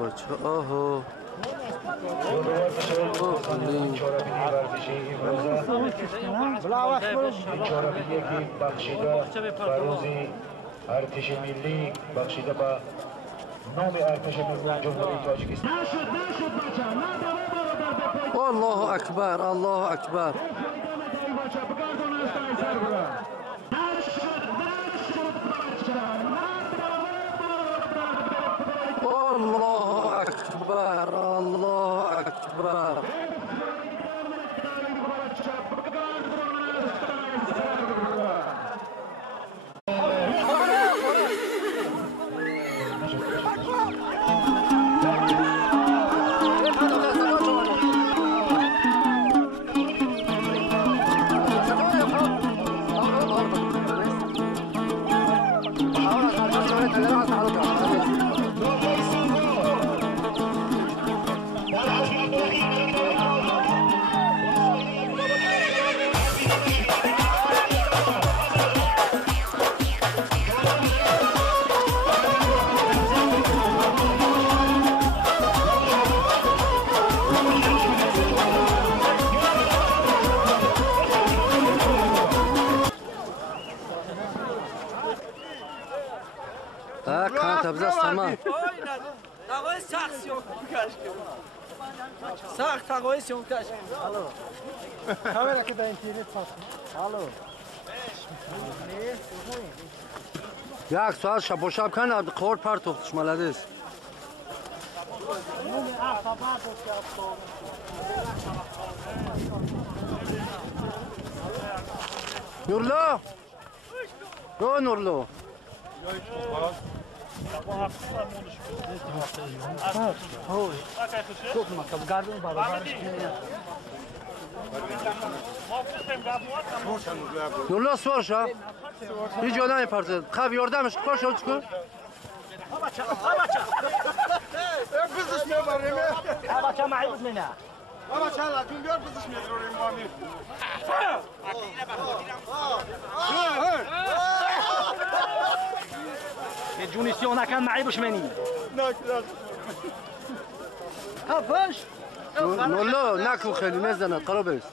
بچه آها ارتش ملی بخشیده به نام ارتش ملی جمهوری تاجیکستان. الله اکبر الله اکبر الله اکبر الله اکبر كانت تبزاز تمام تقوی سخت سیون کشک سخت تقوی سیون کشک الو kamera که در اینترنت ساخت الو یک ساعت شب و شب کنه قور پرتوفتش ملدیس نورلو رو نورلو نورلو سوارشا هیچ جا نمیپرسد خب یاردمش کار شد چکن بزش میبریم بچه معی بود منه بابا چلا جون بیار بزش میبریم مامی یه جونی سیون نکن معی بش منی نکرد کفش نورلو نکو خیلی میزنه قرار بیست